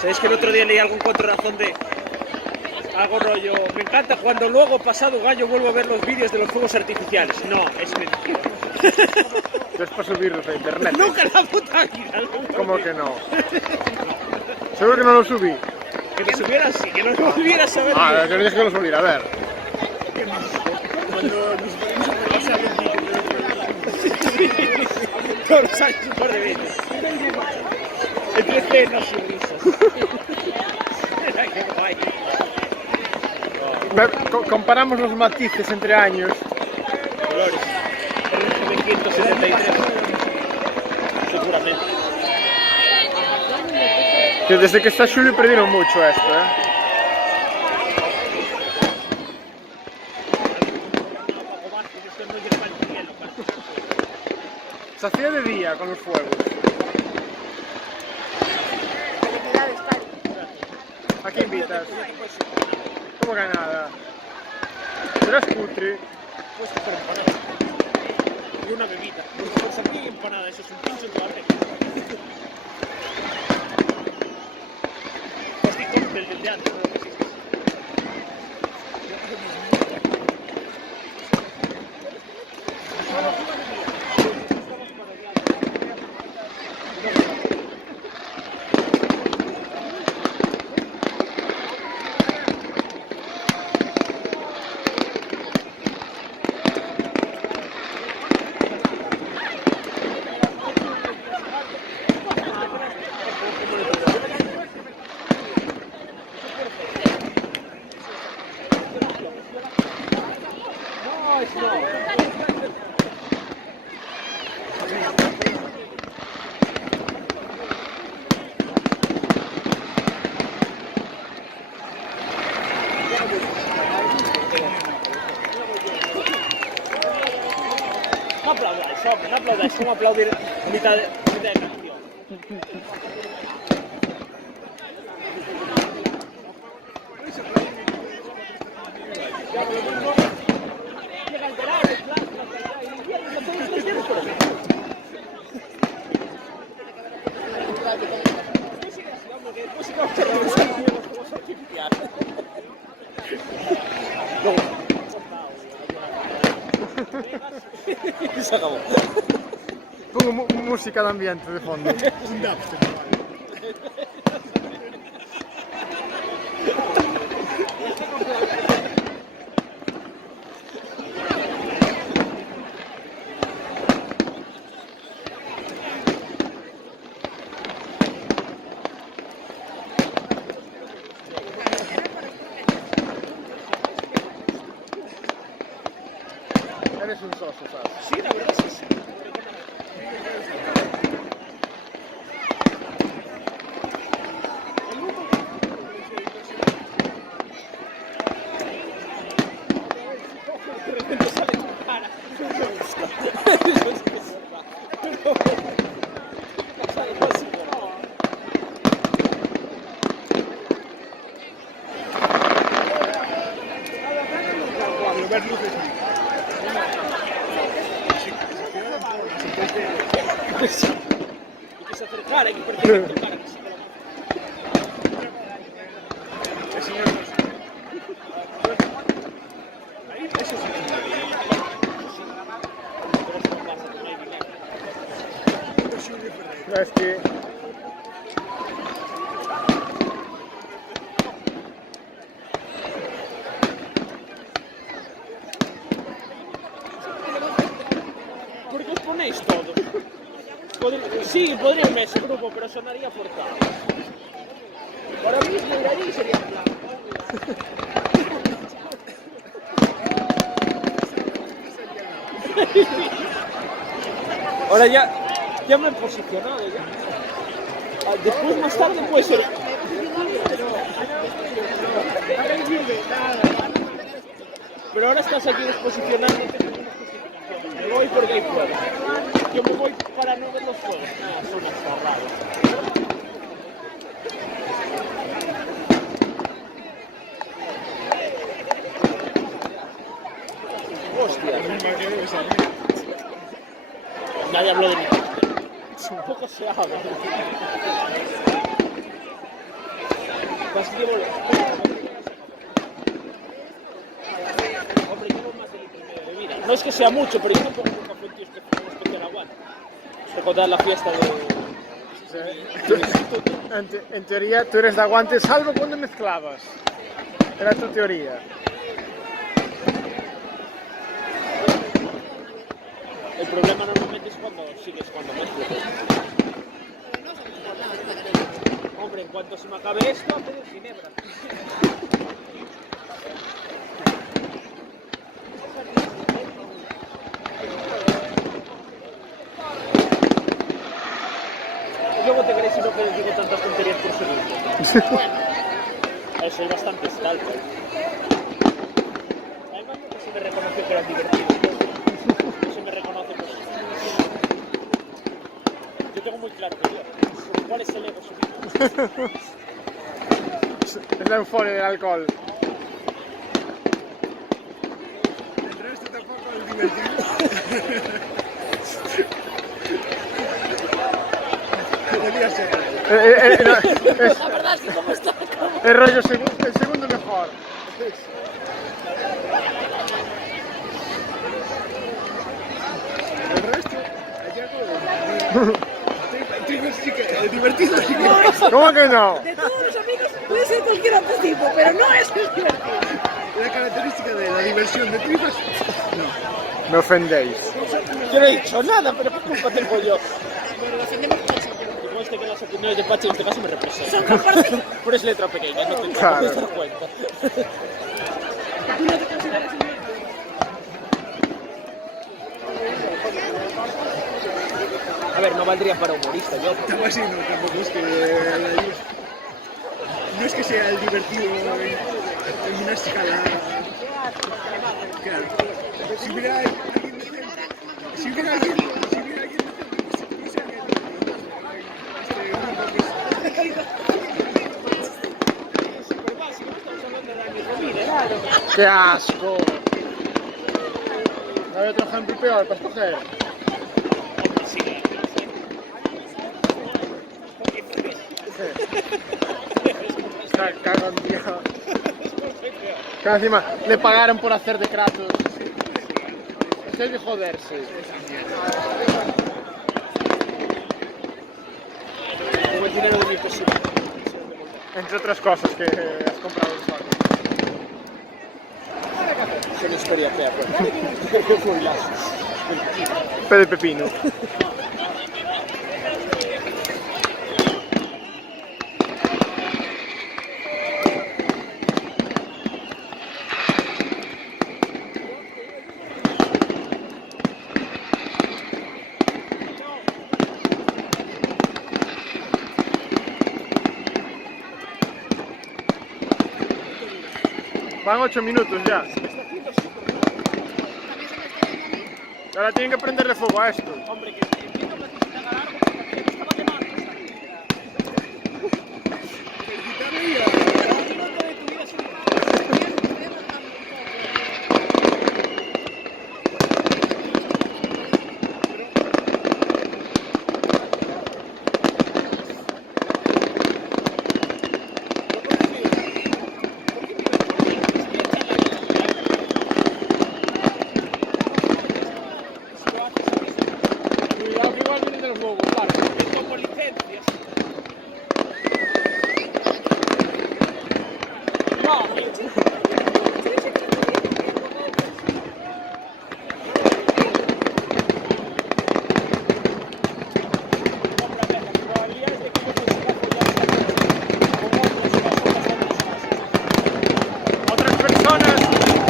¿Sabéis que el otro día leí algo en Contrarazón de algo rollo? Me encanta cuando luego, pasado un año, vuelvo a ver los vídeos de los fuegos artificiales. No, es mentira. Es para subirlos a internet. Nunca en la puta vida. ¿Cómo que no? Seguro que no lo subí. Que lo subieras, sí, que lo volvieras a ver. Ah, que no dije que lo subiera, a ver. Cuando nos ponemos a pasar los vídeos. Todos los años un par de veces. Entre cenas y risas. Qué guay. Comparamos los matices entre años. Colores. El 173. Seguramente. Que desde que está Xulio perdieron mucho esto, Se hacía de día con los fuegos. ¿A qué invitas? ¿Cómo que nada? Serás cutre. Puedes coger empanada. Y una bebida. Pues aquí empanada, eso es un pincho en toda regla. Estoy con el de antes, ¿no? No aplaudáis, ¿cómo aplaudir a mitad de canción? Se acabó. Pongo música de ambiente de fondo. Un dubstep. Eres un soso, ¿sabes? Sí, la verdad es que sí. De repente sale tu cara. Ver luces. Hay que se acercar, hay que perder tocar. El señor ahí, eso sí. No, es que... ¿Por qué os ponéis todos? Sí, podría irme a ese grupo, pero sonaría forzado. Para mí, miraría sería plan. Ahora ya me he posicionado. Ya. Después, más tarde, puede ser. Pero ahora estás aquí desposicionándote. Me voy porque hay fuego. Yo me voy para no ver los fuegos. Nada, son hasta raros. Hostia. Nadie habló de mí. Un poco se habla. Casi llevo Hombre, llevo más de litro y medio de vida. No es que sea mucho, pero yo tampoco nunca fui un tío especial aguante. Recordar la fiesta de... En teoría tú eres de aguante, salvo cuando mezclabas. Era tu teoría. El problema normalmente es cuando mezclas. Hombre, en cuanto se me acabe esto, hacer el ginebra. Luego te crees si no que les digo tantas tonterías por segundo. Soy bastante stalker. Además, nunca se me reconoció que era divertido. No se me reconoce por eso. Yo tengo muy claro que yo. ¿Cuál es el ego subido? Es la euforia del alcohol. El resto tampoco es divertido. Podría ser. No, La verdad es que como está. el rollo el segundo mejor. El resto, hay algo divertido sí que ¿Cómo que no? De todos los amigos puede ser cualquier otro tipo, pero no es el divertido. la característica de la diversión de tripas. Me ofendéis. Yo no he dicho nada, pero ¿qué culpa tengo yo? Bueno, lo hacemos Pachi. Igual que las opiniones de Pachi en este caso me representan. Son compartidas. Por es letra pequeña, no te Claro. puedes dar cuenta. ¿Tú no te consideras un A ver, no valdría para humorista, yo. Algo así, no, tampoco es que no es que sea el divertido en una escala. Claro. Si hubiera alguien decente, si hubiera alguien decente, pues sería ¡Qué asco! ¿No hay otro ejemplo peor para escoger? Cago en Dios. Que encima le pagaron por hacer de Kratos. Es el de joderse. Como el dinero de mi pesito. Entre otras cosas que has comprado el saco. Es una historia fea, pero. Muy lazo. Pe de pepino. Van 8 minutos ya. Ahora tienen que prenderle fuego a esto. Hombre, que entiendo que se haga largo porque me estaba quemando esta vida. Cuidado que igual vienen de los huevos, claro. Como licencias. No, Otras personas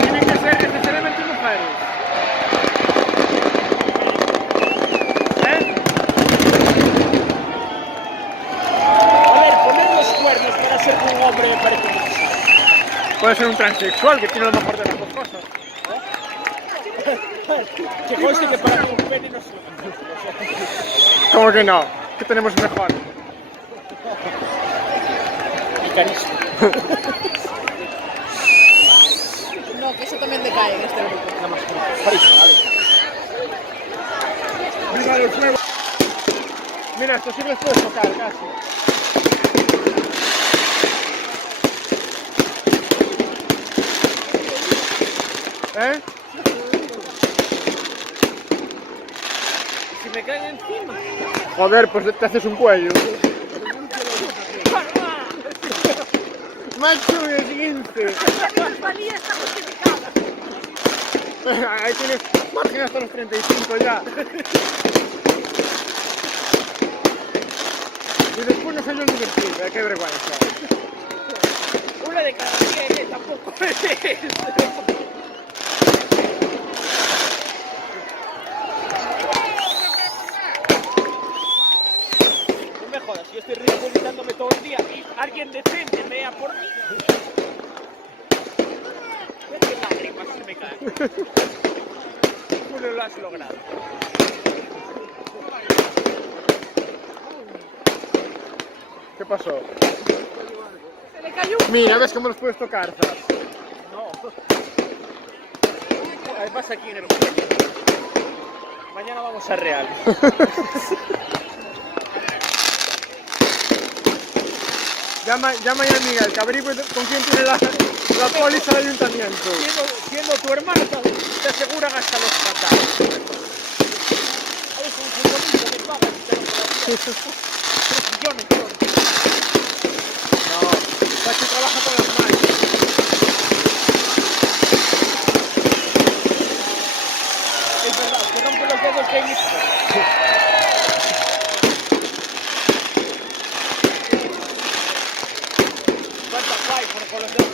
tienen que ser necesariamente mujeres. ¿Eh? a ver, poner los cuernos para ser un hombre me parece necesario. Puede ser un transexual que tiene lo mejor de las dos cosas. Que conste que para mí un pene no es lo mejor. ¿Cómo que no? ¿Qué tenemos mejor? El carisma. No, que eso también decae en este grupo. Nada más. Carisma, vale. ¡Viva el fuego! Mira, esto sí les puedes tocar casi. ¿Eh? Si me caen encima. Joder, pues te haces un cuello. Macho, el siguiente. La minusvalía está justificada. Ahí tienes margen hasta los 35 ya. Y después no soy yo el divertido, qué vergüenza. Una de cada 10, tampoco es. No me jodas, yo estoy ridiculizándome todo el día y alguien decente me vea por mí. Qué lágrimas se me caen. Julio, lo has logrado. ¿Qué pasó? Se le cayó un... Mira, ves cómo los puedes tocar, Zas. No. Además aquí en el juego. Mañana vamos a Real. Llama ya a Miguel, que averigüe con quién tiene la póliza del ayuntamiento. Siendo tu hermano, te aseguran hasta los patados. Hay un futbolista que paga y te lo pagan. 3 millones de euros. No, Pachi trabaja con las manos. Es verdad, te rompe los dedos de mi... ¿Cuántas hay con los dedos?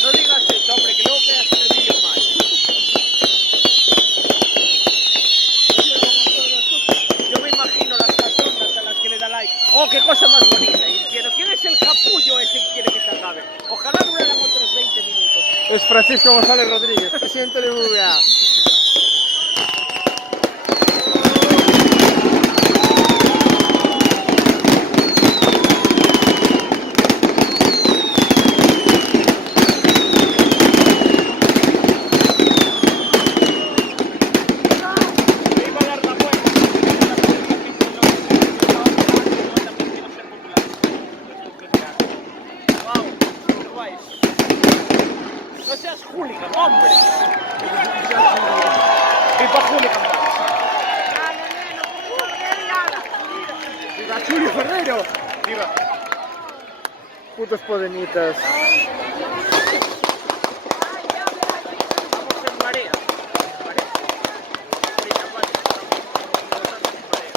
No digas eso, hombre, que luego quedas en el vídeo mal. Yo me imagino las personas a las que le da like. ¡Oh, qué cosa más bonita! Y diciendo, ¿quién es el capullo ese que quiere que se acabe? Ojalá duraran otros 20 minutos. Es Francisco González Rodríguez, presidente de BBVA. Me iba a dar la vuelta. Wow, qué guays. No seas hooligan, hombre. Viva hooligan, vamos. ¡Viva Julio Ferrero! Viva. Putos podenitas. Estamos en marea. Marea. Venga, vale, estamos en marea.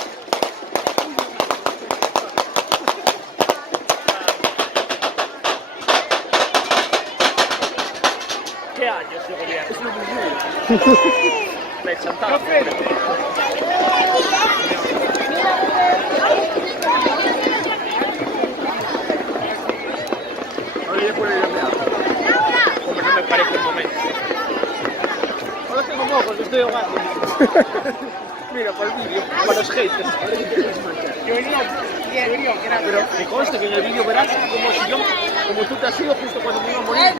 ¿Qué años de gobierno? Me he chantado. Oye, puede ir a Como no me parece el momento. Ahora tengo mocos, me estoy ahogando. Mira, para el vídeo, para los haters. Yo venía, que era, pero me consta que en el vídeo verás como si yo, como tú te has ido justo cuando me iba a morir.